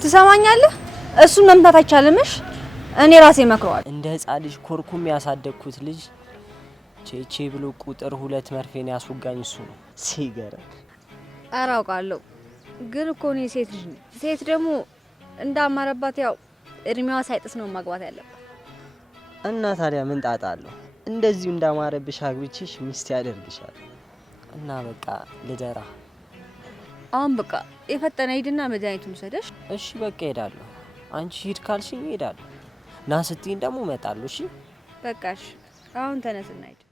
ትሰማኛለህ? እሱን መምታት አይቻልምሽ። እኔ ራሴ መክረዋል። እንደ ህፃን ልጅ ኮርኩም ያሳደግኩት ልጅ ቼቼ ብሎ ቁጥር 2 መርፌን ያስወጋኝ እሱ ነው። ሲገርም አራውቃለሁ። ግን እኮ እኔ ሴት ልጅ ነኝ። ሴት ደግሞ እንዳማረባት ያው እድሜዋ ሳይጥስ ነው ማግባት ያለባት። እና ታዲያ ምን ጣጣ አለው? እንደዚሁ እንዳማረብሽ አግብቼሽ ሚስት ያደርግሻል። እና በቃ ልደራ። አሁን በቃ የፈጠነ ሂድና መድኃኒቱን ውሰደሽ። እሺ በቃ ሄዳለሁ። አንቺ ሂድ ካልሽኝ ሄዳለሁ። ና ስትይኝ ደግሞ እመጣለሁ። እሺ በቃሽ። አሁን ተነስና ሂድ።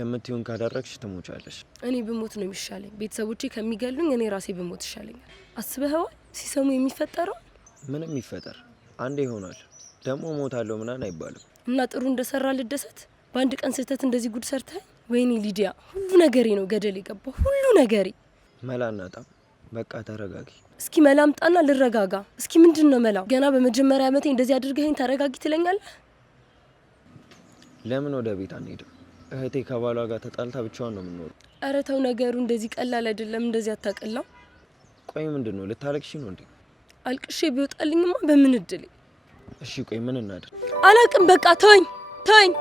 የምትዩን ካደረግሽ ትሞቻለሽ። እኔ ብሞት ነው የሚሻለኝ። ቤተሰቦቼ ከሚገሉኝ እኔ ራሴ ብሞት ይሻለኛል። አስበኸዋል? ሲሰሙ የሚፈጠረው ምንም ይፈጠር አንዴ ይሆናል። ደግሞ ሞታለሁ ምናምን አይባልም። እና ጥሩ እንደሰራ ልደሰት። በአንድ ቀን ስህተት እንደዚህ ጉድ ሰርተህ። ወይኔ ሊዲያ፣ ሁሉ ነገሬ ነው ገደል የገባው፣ ሁሉ ነገሬ። መላ እናጣም። በቃ ተረጋጊ። እስኪ መላምጣና ልረጋጋ። እስኪ ምንድን ነው መላው? ገና በመጀመሪያ ዓመቴ እንደዚህ አድርገኸኝ ተረጋጊ ትለኛለህ? ለምን ወደ ቤት አንሄድም? እህቴ ከባሏ ጋር ተጣልታ ብቻዋን ነው የምትኖረው። ኧረ ተው፣ ነገሩ እንደዚህ ቀላል አይደለም። እንደዚህ አታቀላው። ቆይ ምንድን ነው ልታለቅሺ ነው እንዴ? አልቅሼ ቢወጣልኝማ በምን እድሌ። እሺ ቆይ ምን እናድር? አላቅም። በቃ ተወኝ ተወኝ።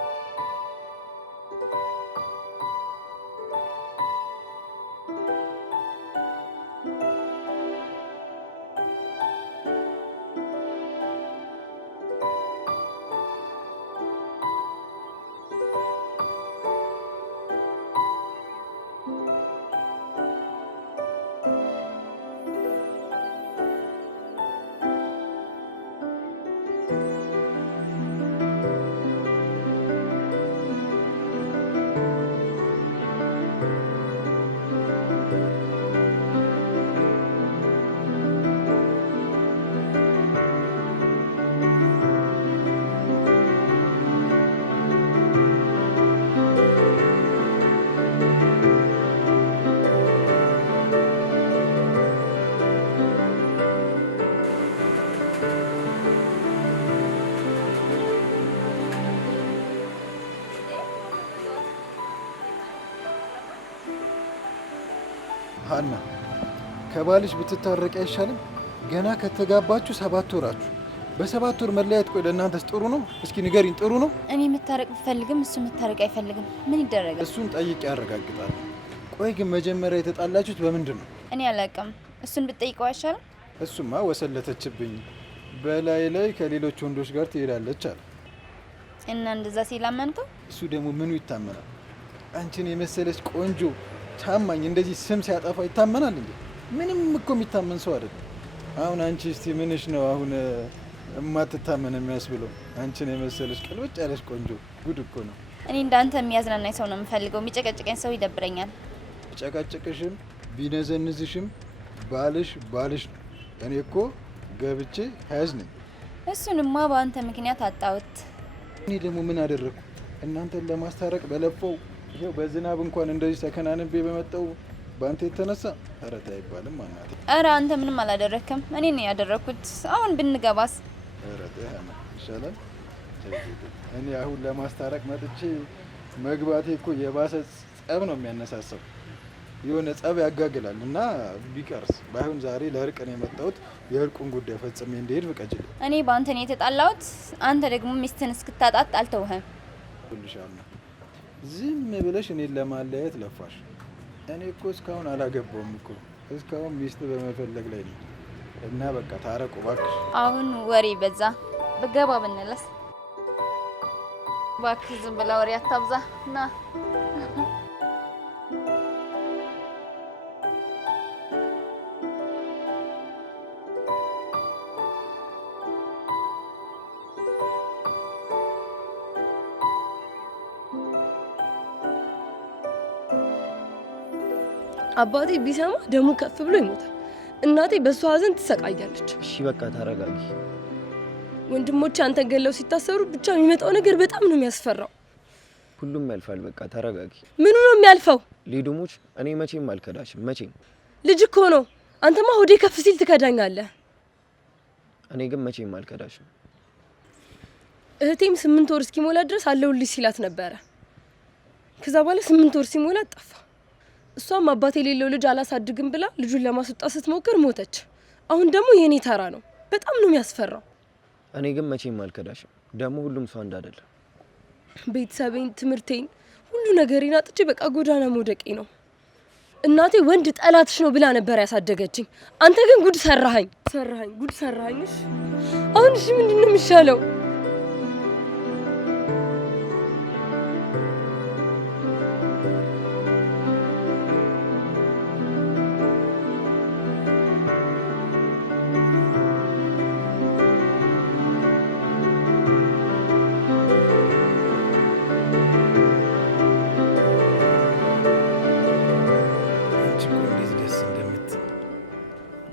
ሀና ከባልሽ ብትታረቂ አይሻልም? ገና ከተጋባችሁ 7 ወራችሁ። በ7 ወር መለያየት ቆይ ለእናንተስ ጥሩ ነው? እስኪ ንገሪኝ፣ ጥሩ ነው? እኔ መታረቅ ብፈልግም እሱ መታረቅ አይፈልግም። ምን ይደረጋል? እሱን ጠይቄ ያረጋግጣል። ቆይ ግን መጀመሪያ የተጣላችሁት በምንድን ነው? እኔ አላውቅም። እሱን ብትጠይቀው አይሻልም? እሱማ ወሰለተችብኝ፣ በላይ ላይ ከሌሎች ወንዶች ጋር ትሄዳለች አለ እና እንደዛ ሲል አመንከው? እሱ ደግሞ ምኑ ይታመናል? አንቺን የመሰለች ቆንጆ ታማኝ እንደዚህ ስም ሲያጠፋ ይታመናል እንዴ? ምንም እኮ የሚታመን ሰው አይደለም። አሁን አንቺ እስቲ ምንሽ ነው አሁን እማትታመን የሚያስብለው? አንቺን የመሰለች ቀልበጭ ያለች ቆንጆ ጉድ እኮ ነው። እኔ እንዳንተ የሚያዝናናኝ ሰው ነው የምፈልገው። የሚጨቀጭቀኝ ሰው ይደብረኛል። ቢጨቀጭቅሽም ቢነዘንዝሽም ባልሽ ነው። እኔ እኮ ገብቼ ሀያዝ ነኝ። እሱንማ በአንተ ምክንያት አጣሁት። እኔ ደግሞ ምን አደረኩ? እናንተን ለማስታረቅ በለፈው ይሄው በዝናብ እንኳን እንደዚህ ተከናንቤ በመጣው ባንተ የተነሳ አረታ አይባልም ማናት። አረ አንተ ምንም አላደረክም፣ እኔ ነኝ ያደረኩት። አሁን ብንገባስ? አረታ ይሻላል። እኔ አሁን ለማስታረቅ መጥቼ መግባቴ እኮ የባሰ ጸብ ነው የሚያነሳሳው። የሆነ ጸብ ያጋግላል እና ቢቀርስ ባይሆን ዛሬ ለእርቅ ነው የመጣሁት። የእርቁን ጉዳይ ፈጽሜ እንድሄድ ፍቀጅልኝ። እኔ ባንተ ነው የተጣላሁት፣ አንተ ደግሞ ሚስትን እስክታጣት አልተውህም። ሁልሻለሁ ዝም ብለሽ እኔን ለማለያየት ለፋሽ። እኔ እኮ እስካሁን አላገባውም እኮ እስካሁን ሚስት በመፈለግ ላይ ነው። እና በቃ ታረቁ እባክሽ። አሁን ወሬ በዛ። በገባ ብንለስ እባክህ ዝም ብላ ወሬ አታብዛ ና አባቴ ቢሰማ ደሙ ከፍ ብሎ ይሞታል። እናቴ በሷ ሀዘን ትሰቃያለች። እሺ በቃ ተረጋጊ። ወንድሞቼ አንተ ገለው ሲታሰሩ ብቻ የሚመጣው ነገር በጣም ነው የሚያስፈራው። ሁሉም ያልፋል። በቃ ተረጋጊ። ምኑ ነው የሚያልፈው? ሊዱሙች እኔ መቼም አልከዳሽም። መቼም ልጅ እኮ ነው። አንተማ ሆዴ ከፍ ሲል ትከዳኛለህ። እኔ ግን መቼም አልከዳሽም። እህቴም 8 ወር እስኪሞላ ድረስ አለሁልሽ ሲላት ነበረ። ከዛ በኋላ 8 ወር ሲሞላ ጠፋ። እሷም አባቴ የሌለው ልጅ አላሳድግም ብላ ልጁን ለማስወጣት ስትሞክር ሞተች። አሁን ደግሞ የኔ ተራ ነው። በጣም ነው የሚያስፈራው። እኔ ግን መቼም አልከዳሽም። ደግሞ ሁሉም ሰው እንዳይደለ ቤተሰቤን፣ ትምህርቴን፣ ሁሉ ነገሬን አጥቼ በቃ ጎዳና መውደቄ ነው። እናቴ ወንድ ጠላትሽ ነው ብላ ነበር ያሳደገችኝ። አንተ ግን ጉድ ሰራኸኝ፣ ጉድ ሰራኸኝ። አሁን እሺ ምንድን ነው የሚሻለው?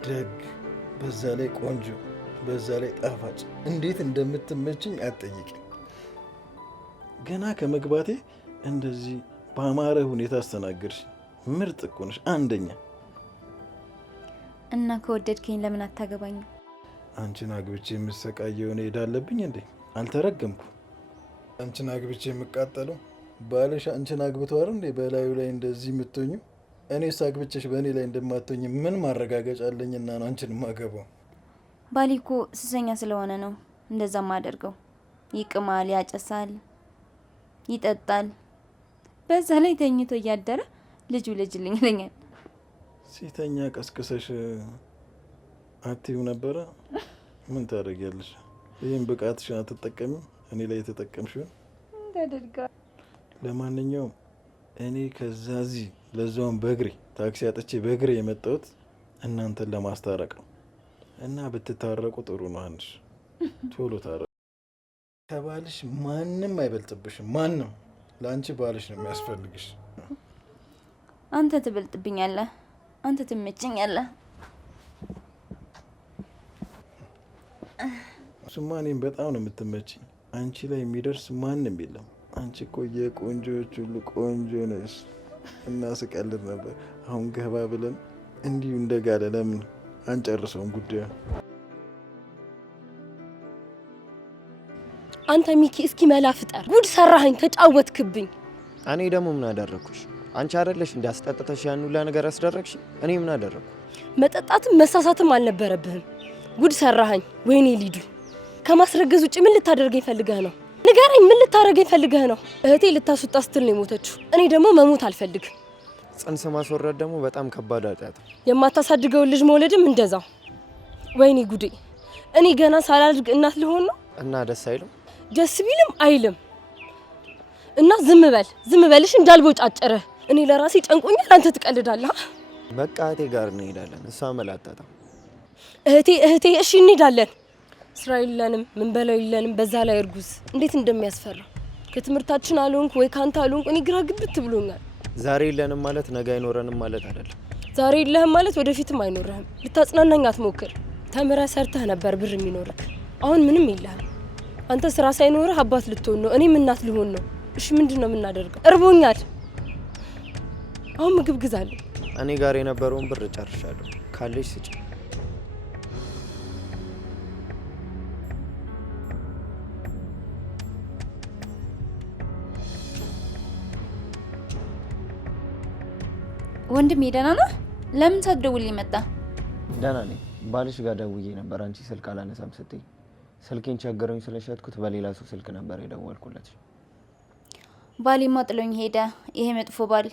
ደግ፣ በዛ ላይ ቆንጆ፣ በዛ ላይ ጣፋጭ፣ እንዴት እንደምትመችኝ አትጠይቂኝ። ገና ከመግባቴ እንደዚህ በአማረ ሁኔታ አስተናገድሽ። ምርጥ እኮ ነሽ፣ አንደኛ። እና ከወደድከኝ ለምን አታገባኝ? አንቺን አግብቼ የምሰቃየው እኔ ሄዳለብኝ እንዴ? አልተረገምኩ። አንቺን አግብቼ የምቃጠለው ባልሽ አንቺን አግብቶ አይደል እንዴ በላዩ ላይ እንደዚህ የምትሆኙ? እኔስ አግብቼሽ በእኔ ላይ እንደማትሆኝ ምን ማረጋገጫ አለኝና ነው አንቺን ማገባው? ባሌ እኮ ስሰኛ ስለሆነ ነው እንደዛ ማደርገው። ይቅማል፣ ያጨሳል፣ ይጠጣል። በዛ ላይ ተኝቶ እያደረ ልጁ ልጅልኝ ይለኛል። ሲተኛ ቀስቅሰሽ አትይው ነበረ? ምን ታደርጊያለሽ? ይህን ብቃትሽን አትጠቀሚም? እኔ ላይ የተጠቀምሽውን ታደርጋለህ። ለማንኛውም እኔ ከዛዚህ ለዛውን በእግሬ ታክሲ አጥቼ በእግሬ የመጣሁት እናንተን ለማስታረቅ ነው እና ብትታረቁ ጥሩ ነው። አንሽ ቶሎ ታረቁ። ከባልሽ ማንም አይበልጥብሽም። ማንም ለአንቺ ባልሽ ነው የሚያስፈልግሽ። አንተ ትበልጥብኛለህ፣ አንተ ትመቸኛለህ። እሱማ እኔም በጣም ነው የምትመችኝ። አንቺ ላይ የሚደርስ ማንም የለም። አንቺ እኮ የቆንጆዎች ሁሉ ቆንጆ ነሽ። እና ስቀልድ ነበር። አሁን ገባ ብለን እንዲሁ እንደጋለ ለምን አንጨርሰውም ጉዳዩ? አንተ ሚኪ እስኪ መላ ፍጠር። ጉድ ሰራኸኝ፣ ተጫወትክብኝ። እኔ ደግሞ ምን አደረኩሽ? አንቺ አይደለሽ እንዳስጠጥተሽ ያን ሁላ ነገር ያስደረግሽ? እኔ ምን አደረኩ? መጠጣትም መሳሳትም አልነበረብህም። ጉድ ሰራኸኝ። ወይኔ ሊዱ፣ ከማስረገዝ ውጭ ምን ልታደርገኝ ፈልገህ ነው? ንገረኝ፣ ምን ልታደርገኝ ፈልገህ ነው? እህቴ ልታስወጣ ስትል ነው የሞተችው። እኔ ደግሞ መሞት አልፈልግም። ጽንስ ማስወረድ ደግሞ በጣም ከባድ ኃጢአት ነው። የማታሳድገውን ልጅ መውለድም እንደዛው። ወይኔ ጉዴ! እኔ ገና ሳላድግ እናት ልሆን ነው? እና ደስ አይልም? ደስ ቢልም አይልም። እና ዝም በልሽ እንዳልቦጫጨረህ። እኔ ለራሴ ጨንቆኛል፣ አንተ ትቀልዳለህ። በቃ እህቴ ጋር እንሄዳለን። እሷ መላጣጣ እህቴ እሺ እንሄዳለን። ስራ የለንም፣ ምን በለው የለንም። በዛ ላይ እርጉዝ እንዴት እንደሚያስፈራ። ከትምህርታችን አልሆንኩ ወይ ካንተ አልሆንኩ እኔ ግራ ግብት ብሎኛል። ዛሬ የለንም ማለት ነገ አይኖረንም ማለት አይደለም። ዛሬ የለህም ማለት ወደፊትም አይኖርህም። ልታጽናናኝ አትሞክር። ተምረህ ሰርተህ ነበር ብር የሚኖርህ። አሁን ምንም የለህም። አንተ ስራ ሳይኖርህ አባት ልትሆን ነው፣ እኔም እናት ልሆን ነው። እሺ ምንድን ነው የምናደርገው? እርቦኛል። አሁን ምግብ ግዛለሁ። እኔ ጋር የነበረውን ብር ጨርሻለሁ። ካለሽ ስጪ። ወንድሜ ደህና ነህ? ለምን ሳትደውልልኝ መጣ? ደህና ነኝ። ባልሽ ጋር ደውዬ ነበር። አንቺ ስልክ አላነሳም ስትይ ስልኬን ቸገረኝ ስለሸጥኩት በሌላ ሰው ስልክ ነበር የደወልኩለት። ባሌማ ጥሎኝ ሄደ። ይሄ መጥፎ ባል።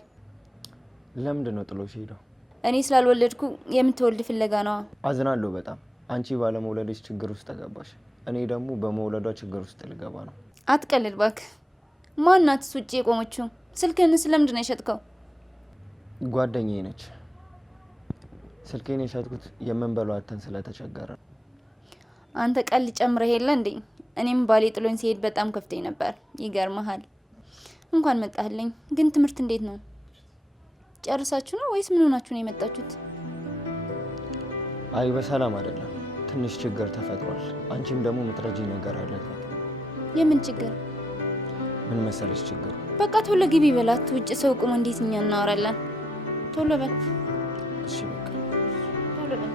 ለምንድን ነው ጥሎሽ ሄደው? እኔ ስላልወለድኩ የምትወልድ ፍለጋ ነው። አዝናለሁ በጣም አንቺ ባለመውለድሽ ችግር ውስጥ ተገባሽ፣ እኔ ደግሞ በመውለዷ ችግር ውስጥ ልገባ ነው። አትቀልድ እባክህ። ማናት ውጪ የቆመችው? ስልክህን ስለምንድን ነው የሸጥከው? ጓደኛዬ ነች። ስልኬን የሸጥኩት የምንበላው አተን ስለተቸገረ። አንተ ቀል ጨምረህ የለ እንዴ? እኔም ባሌ ጥሎኝ ሲሄድ በጣም ከፍተኝ ነበር። ይገርምሃል። እንኳን መጣህልኝ። ግን ትምህርት እንዴት ነው? ጨርሳችሁ ነው ወይስ ምን ሆናችሁ ነው የመጣችሁት? አይ በሰላም አይደለም፣ ትንሽ ችግር ተፈጥሯል። አንቺም ደግሞ ምትረጂ ነገር አለ። የምን ችግር? ምን መሰለሽ ችግሩ? በቃ ቶሎ ግቢ በላት። ውጭ ሰው ቁሞ እንዴት እኛ እናወራለን? ቶሎ በል። እሺ በቃ ቶሎ በል።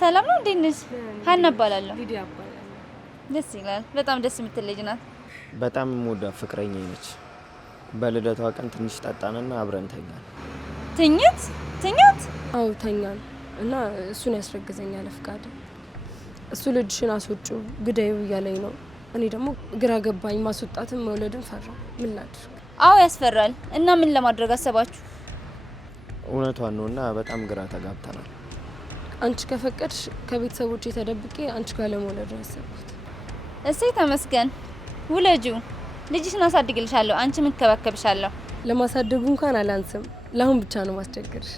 ሰላም ነው? እንዴት ነሽ? ሀና እባላለሁ። ሊዲያ እባላለሁ። ደስ ይላል። በጣም ደስ የምትል ልጅ ናት። በጣም የምወዳት ፍቅረኛ ነች። በልደቷ ቀን ትንሽ ጠጣንና አብረን ተኛን። ትኛት? አዎ ተኛን እና እሱን ያስረግዘኛል ፍቃድ። እሱ ልጅሽን አስወጪው ግዳዩ እያለኝ ነው። እኔ ደግሞ ግራ ገባኝ። ማስወጣትም መውለድን ፈራው። ምን ላድርግ? አዎ ያስፈራል። እና ምን ለማድረግ አሰባችሁ? እውነቷን ነው እና በጣም ግራ ተጋብተናል። አንቺ ከፈቀድሽ ከቤተሰቦቼ ተደብቄ አንቺ ጋር ለመውለድ ነው ያሰብኩት። እሰይ ተመስገን። ውለጁ። ልጅሽን አሳድግልሻለሁ፣ አንቺም እንከባከብሻለሁ። ለማሳደጉ እንኳን አላንስም። ለአሁን ብቻ ነው ማስቸገርሽ።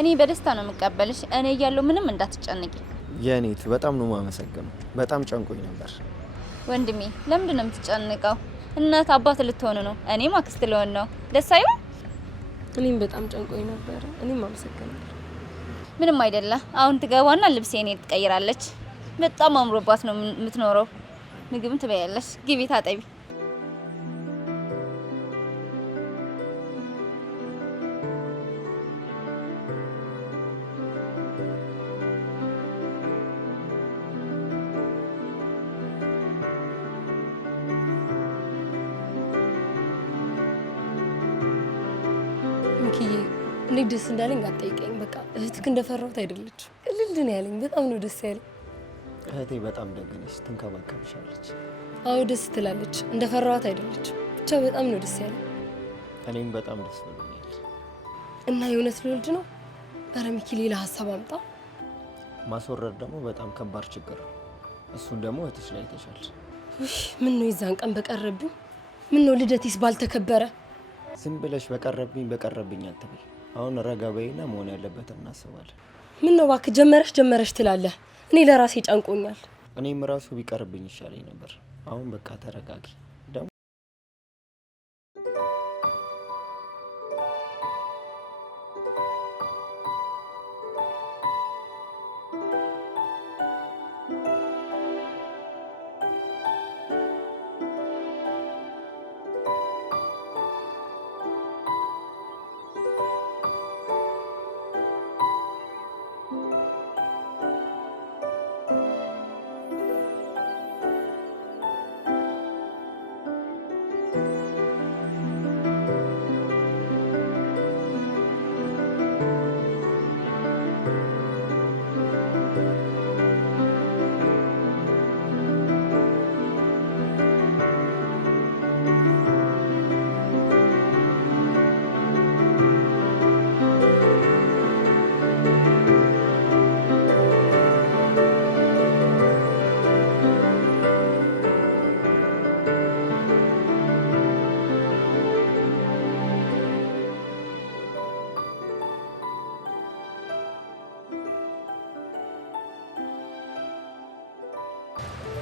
እኔ በደስታ ነው የምቀበልሽ። እኔ እያለሁ ምንም እንዳትጨንቂ። የኔት በጣም ነው የማመሰግነው። በጣም ጨንቆኝ ነበር። ወንድሜ ለምንድን ነው የምትጨንቀው? እናት አባት ልትሆኑ ነው። እኔም አክስት ልሆን ነው። ደስ አይልም? እኔም በጣም ጨንቆኝ ነበር። እኔም አመሰግናለሁ። ምንም አይደለ። አሁን ትገባና ልብሴን ትቀይራለች። በጣም አምሮባት ነው የምትኖረው። ምግብም ትበያለሽ። ግቢ ታጠቢ። ሚኪዬ እንዴት ደስ እንዳለኝ አትጠይቀኝ። በቃ እህትክ እንደፈራሁት አይደለች። እልል ነው ያለኝ። በጣም ነው ደስ ያለኝ። እህቴ በጣም ደግ ነች፣ ትንከባከብሻለች። አዎ ደስ ትላለች። እንደፈራሁት አይደለች። ብቻ በጣም ነው ደስ ያለኝ። እኔም በጣም ደስ ብሎኛል። እና የእውነት ልወልድ ነው? ኧረ ሚኪ ሌላ ሀሳብ አምጣ። ማስወረድ ደግሞ በጣም ከባድ ችግር ነው። እሱን ደግሞ እህትሽ ላይ ተሻል። ምን ነው የዛን ቀን በቀረብኝ። ምን ነው ልደቴስ ባልተከበረ። ዝም ብለሽ በቀረብኝ አትበይ። አሁን ረጋ በይና መሆን ያለበት እናስባለን። ምን ነው እባክህ ጀመረሽ ትላለህ። እኔ ለራሴ ጨንቆኛል። እኔም ራሱ ቢቀርብኝ ይሻለኝ ነበር። አሁን በቃ ተረጋጊ። ደግሞ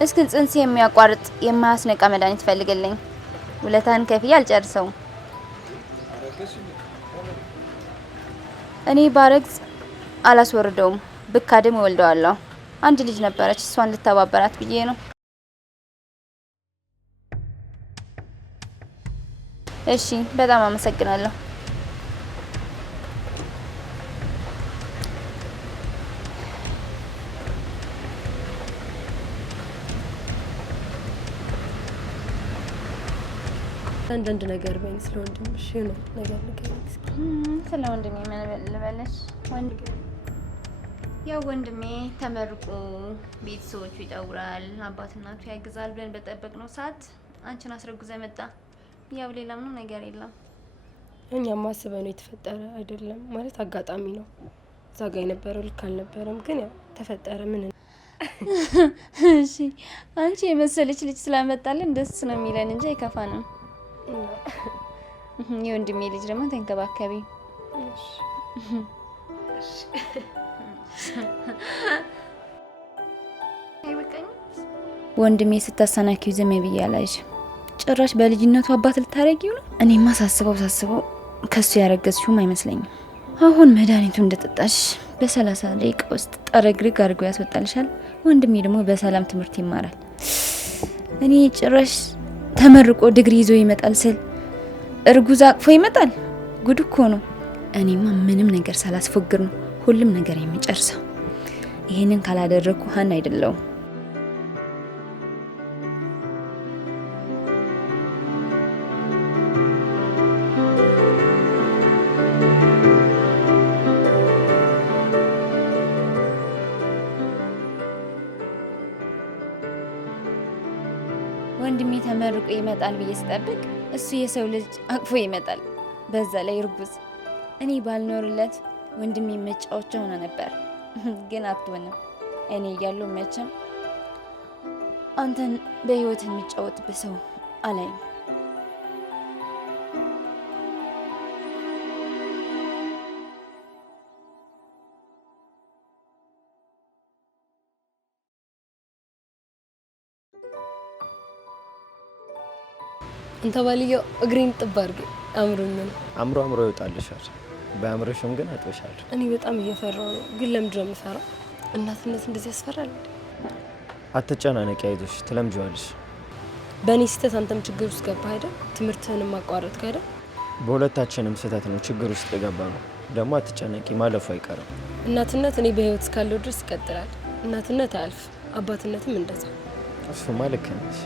እስኪ ጽንስ የሚያቋርጥ የማያስነቃ መድኃኒት ፈልግልኝ። ውለታን ከፍዬ አልጨርሰውም። እኔ ባረግዝ አላስወርደውም፣ ብካድም እወልደዋለሁ። አንድ ልጅ ነበረች፣ እሷን ልተባበራት ብዬ ነው። እሺ በጣም አመሰግናለሁ። አንዳንድ ነገር በይኝ ስለ ወንድምሽ የሆነ ነገር ንገሪኝ። ስለ ወንድሜ ምን ልበልሽ? ያው ወንድሜ ተመርቆ ቤተሰቦቹ ይጠውራል፣ አባት እናቱ ያግዛል ብለን በጠበቅነው ሰዓት አንቺን አስረግዘ መጣ። ያው ሌላ ምንም ነገር የለም። እኛም አስበን ነው የተፈጠረ አይደለም ማለት አጋጣሚ ነው። እዛ ጋ የነበረው ልክ አልነበረም፣ ግን ያው ተፈጠረ። ምን እሺ አንቺ የመሰለች ልጅ ስላመጣልን ደስ ነው የሚለን እንጂ አይከፋንም። የወንድሜ ልጅ ደግሞ ተንከባከቢ። ወንድሜ ስታሰናኪው ዝም ብዬ አላይሽም። ጭራሽ በልጅነቱ አባት ልታረጊው ነው። እኔማ ሳስበው ከሱ ያረገዝሽውም አይመስለኝም። አሁን መድኃኒቱ እንደጠጣሽ በ30 ደቂቃ ውስጥ ጠረግርግ አድርጎ ያስወጣልሻል። ወንድሜ ደግሞ በሰላም ትምህርት ይማራል። እኔ ጭራሽ ተመርቆ ዲግሪ ይዞ ይመጣል ስል እርጉዝ አቅፎ ይመጣል። ጉድ እኮ ነው። እኔማ ምንም ነገር ሳላስፎግር ነው ሁሉም ነገር የሚጨርሰው። ይሄንን ካላደረኩ ሀና አይደለሁም። ወንድሜ ተመርቆ ይመጣል ብዬ ስጠብቅ እሱ የሰው ልጅ አቅፎ ይመጣል፣ በዛ ላይ እርጉዝ። እኔ ባልኖርለት ወንድሜ መጫወቻ ሆነ ነበር። ግን አትሆንም። እኔ እያለሁ መቼም አንተን በህይወት የሚጫወትበት ሰው አላይም። አንተ ባልየው እግሬን ጥብ አድርጌ አምሮኝ ነው። አምሮ ይወጣልሻል። በአምሮሽም ግን አጥበሻል። እኔ በጣም እየፈራው ነው። ግን ለምንድን ነው የምፈራው? እናትነት እንደዚህ ያስፈራል? አትጨናነቂ፣ አይዞሽ፣ ትለምጂዋለሽ። በእኔ ስህተት አንተም ችግር ውስጥ ገባህ አይደል? ትምህርትህንም ማቋረጥክ አይደል? በሁለታችንም ስህተት ነው ችግር ውስጥ የገባ ነው። ደግሞ አትጨነቂ፣ ማለፉ አይቀርም። እናትነት እኔ በህይወት እስካለሁ ድረስ ይቀጥላል። እናትነት አያልፍ፣ አባትነትም እንደዛ። እሱማ ልክ ነሽ።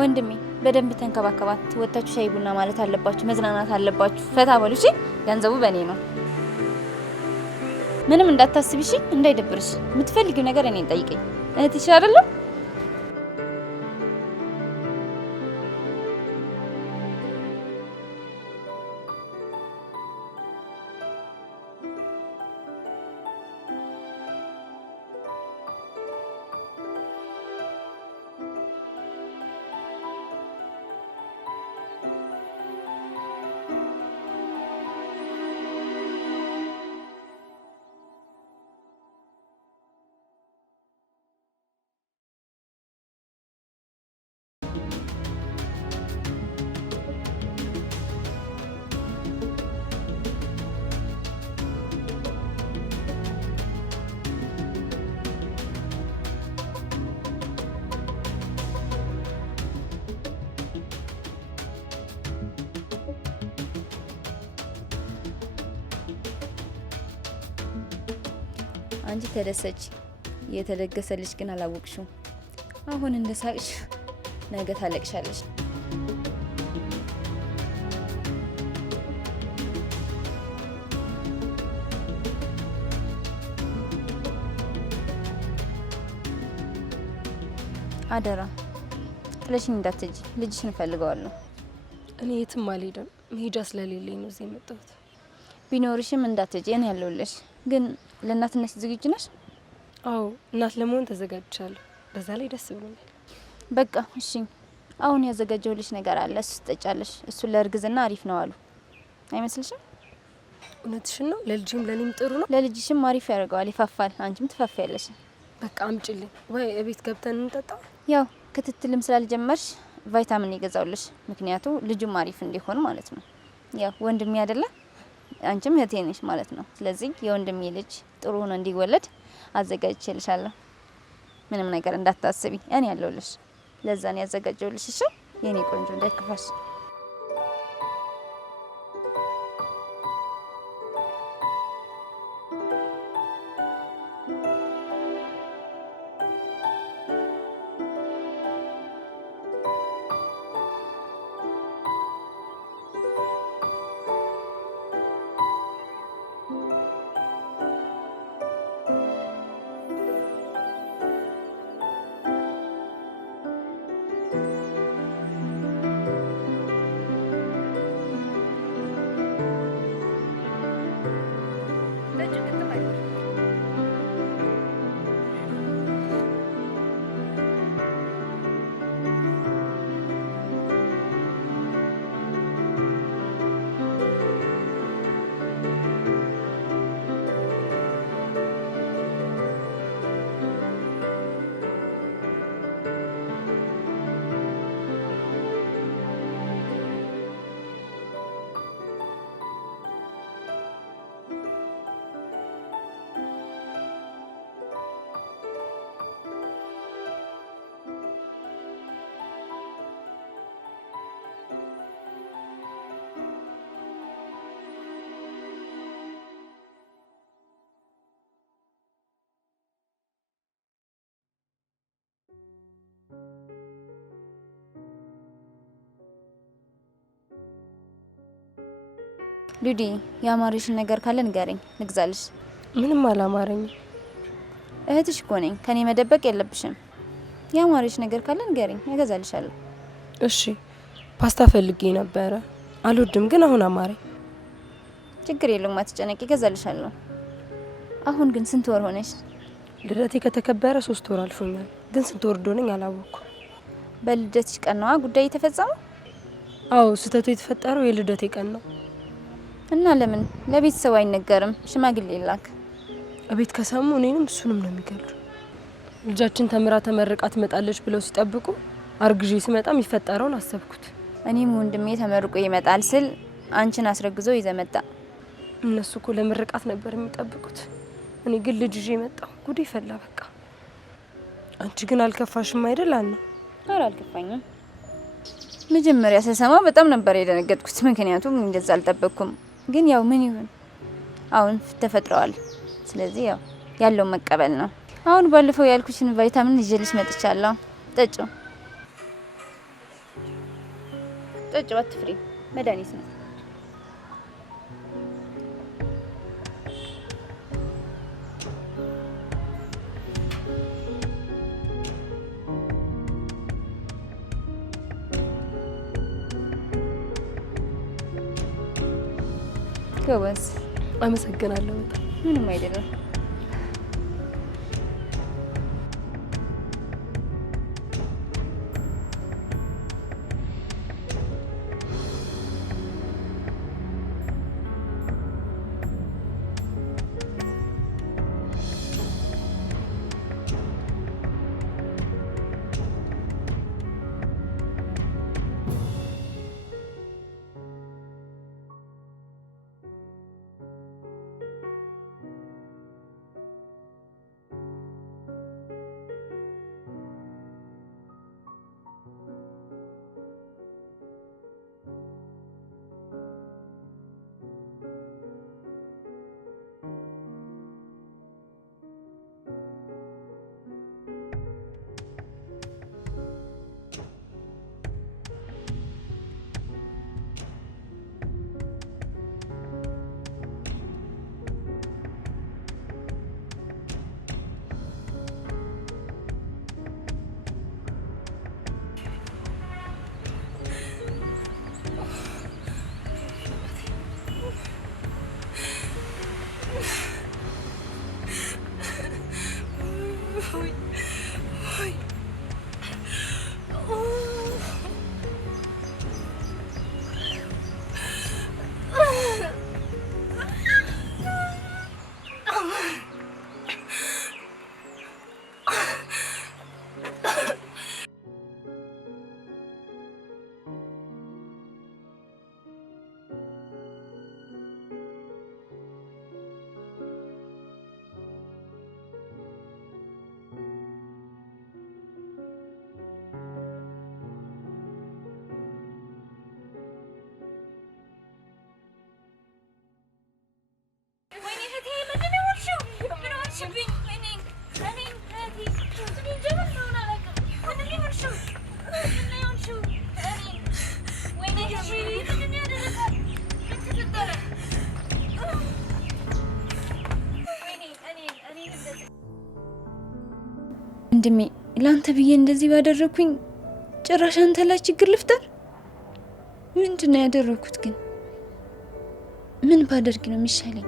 ወንድሜ በደንብ ተንከባከባት። ወጣችሁ ሻይ ቡና ማለት አለባችሁ፣ መዝናናት አለባችሁ። ፈታ በሉ እሺ። ገንዘቡ በእኔ ነው። ምንም እንዳታስቢ እሺ፣ እንዳይደብርሽ። የምትፈልጊው ነገር እኔን ጠይቀኝ። እህትሽ አይደለም? አንቺ ተደሰች፣ የተደገሰልሽ ግን አላወቅሽው። አሁን እንደሳቅሽ ነገ ታለቅሻለሽ። አደራ ጥለሽኝ እንዳትጂ፣ ልጅሽን እፈልገዋለሁ። እኔ የትም አልሄድም፣ መሄጃ ስለሌለኝ ነው እዚህ የመጣሁት። ቢኖርሽም እንዳትጂ፣ እኔ ያለሁልሽ። ግን ለእናትነት ዝግጁ ነሽ? አዎ እናት ለመሆን ተዘጋጅቻለሁ። በዛ ላይ ደስ ብሎኛል። በቃ እሺ፣ አሁን ያዘጋጀውልሽ ነገር አለ፣ እሱ ትጠጫለሽ። እሱ ለእርግዝና አሪፍ ነው አሉ። አይመስልሽም? እውነትሽን ነው። ለልጅም ለኔም ጥሩ ነው። ለልጅሽም አሪፍ ያደርገዋል፣ ይፋፋል። አንቺም ትፋፋያለሽ። በቃ አምጪልኝ ወይ እቤት ገብተን እንጠጣ። ያው ክትትልም ስላልጀመርሽ ቫይታሚን ይገዛውልሽ፣ ምክንያቱ ልጁም አሪፍ እንዲሆን ማለት ነው። ያው ወንድሜ አይደለ አንቺም እህቴ ነሽ ማለት ነው። ስለዚህ የወንድሜ ልጅ ጥሩ ሆኖ እንዲወለድ አዘጋጅቼልሻለሁ። ምንም ነገር እንዳታስቢ፣ እኔ ያለሁልሽ። ለዛ ነው ያዘጋጀሁልሽ። እሺ የኔ ቆንጆ እንዳይከፋሽ። ሉዲ ያማረሽን ነገር ካለ ንገረኝ፣ ልግዛልሽ። ምንም አላማረኝም። እህትሽ እኮ ነኝ፣ ከኔ መደበቅ የለብሽም። ያማረሽ ነገር ካለ ንገረኝ፣ እገዛልሻለሁ። እሺ ፓስታ ፈልጌ ነበረ፣ አልወድም ግን አሁን አማረኝ። ችግር የለውም፣ አትጨነቂ፣ እገዛልሻለሁ። አሁን ግን ስንት ወር ሆነሽ? ልደቴ ከተከበረ 3 ወር አልፎኛል፣ ግን ስንት ወር እንደሆነኝ አላወቅኩም። በልደትሽ ቀን ነዋ ጉዳይ የተፈጸመው? አዎ ስህተቱ የተፈጠረው የልደቴ ቀን ነው። እና ለምን ለቤተሰብ አይነገርም? ሽማግሌ ላክ። እቤት ከሰሙ እኔንም እሱንም ነው የሚገሉ። ልጃችን ተምራ ተመርቃ ትመጣለች ብለው ሲጠብቁ አርግዤ ስመጣ የሚፈጠረውን አሰብኩት። እኔም ወንድሜ ተመርቆ ይመጣል ስል አንቺን አስረግዞ ይዘመጣ። እነሱ እኮ ለምርቃት ነበር የሚጠብቁት፣ እኔ ግን ልጅ ይዤ መጣሁ። ጉዴ ፈላ በቃ። አንቺ ግን አልከፋሽም አይደል? አና ኧረ አልከፋኝም። መጀመሪያ ስሰማ በጣም ነበር የደነገጥኩት፣ ምክንያቱም እንደዛ አልጠበቅኩም። ግን ያው ምን ይሁን አሁን ተፈጥሯል። ስለዚህ ያው ያለው መቀበል ነው። አሁን ባለፈው ያልኩሽን ቫይታሚን ይዤልሽ መጥቻለሁ። ጠጪ ጠጪ፣ አትፍሪ፣ መድኃኒት ነው። ጎበዝ። አመሰግናለሁ በጣም። ምንም አይደለም። ወንድሜ ላንተ ብዬ እንደዚህ ባደረኩኝ ጭራሽ አንተ ላይ ችግር ልፍጠር? ምንድነው ያደረኩት ግን? ምን ባደርግ ነው የሚሻለኝ?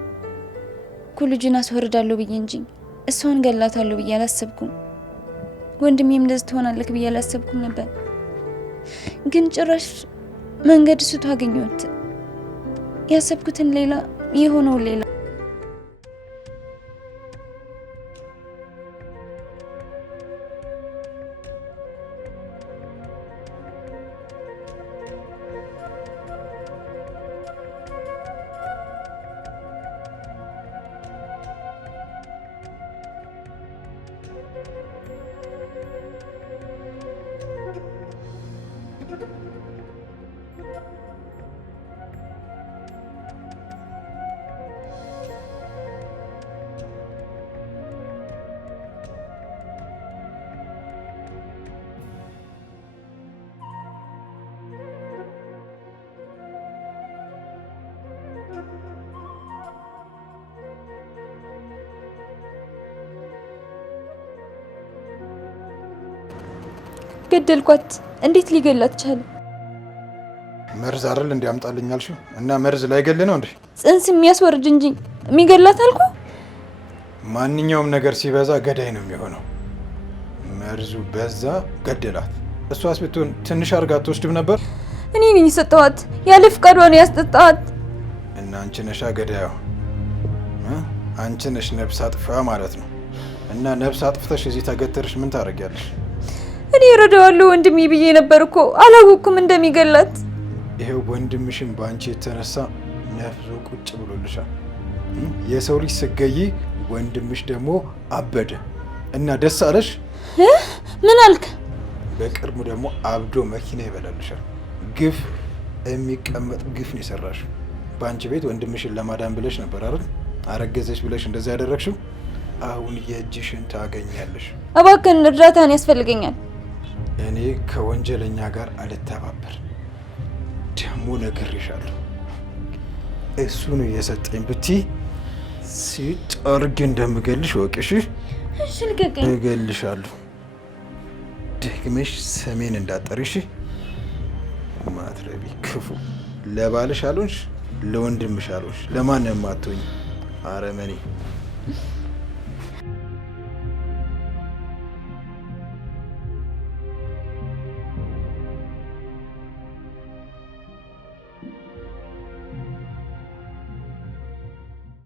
ልጁን አስወርዳለሁ ብዬ እንጂ እሷን ገላታለሁ ብዬ አላሰብኩም። ወንድሜም እንደዚህ ትሆናለህ ብዬ አላሰብኩም ነበር። ግን ጭራሽ መንገድ ስቶ አገኘሁት። ያሰብኩትን ሌላ የሆነው ሌላ። ገደልኳት። እንዴት ሊገላት ቻለ? መርዝ አይደል እንዲያምጣልኝ አልሽው? እና መርዝ ላይ ገል ነው እንዴ? ጽንስ የሚያስወርድ እንጂ የሚገላት አልኩ። ማንኛውም ነገር ሲበዛ ገዳይ ነው የሚሆነው። መርዙ በዛ ገደላት። እሷስ ብትሆን ትንሽ አርጋ አትወስድም ነበር? እኔ ነኝ የሰጠኋት፣ ያለ ፍቃዷ ነው ያስጠጣት። እና አንቺ ነሻ ገዳዩ? አንቺ ነሽ ነፍስ አጥፋ ማለት ነው። እና ነፍስ አጥፍተሽ እዚህ ተገተርሽ ምን ታደርጊያለሽ? እኔ እረዳዋለሁ ወንድሜ ብዬ ነበር እኮ አላወኩም እንደሚገላት። ይሄው ወንድምሽን ባንቺ የተነሳ ነፍሱ ቁጭ ብሎልሻል። የሰው ልጅ ስገይ ወንድምሽ ደግሞ አበደ እና ደስ አለሽ? ምን አልክ? በቅርቡ ደግሞ አብዶ መኪና ይበላልሻል። ግፍ የሚቀመጥ ግፍ ነው የሰራሽው። በአንቺ ቤት ወንድምሽን ለማዳን ብለሽ ነበር አይደል? አረገዘሽ ብለሽ እንደዛ ያደረግሽው። አሁን የእጅሽን ታገኛለሽ። እባክህን እርዳታን ያስፈልገኛል። እኔ ከወንጀለኛ ጋር አልተባበር። ደግሞ ነግሬሻለሁ። እሱ ነው የሰጠኝ ብቲ ሲጠርግ እንደምገልሽ ወቅሽ። እሺ ልቀቀኝ። እገልሻለሁ። ደግመሽ ሰሜን እንዳጠሪሽ። ማትረቢ ክፉ። ለባልሽ አልሆንሽ፣ ለወንድምሽ አልሆንሽ፣ ለማንም አትሆኝ። አረመኔ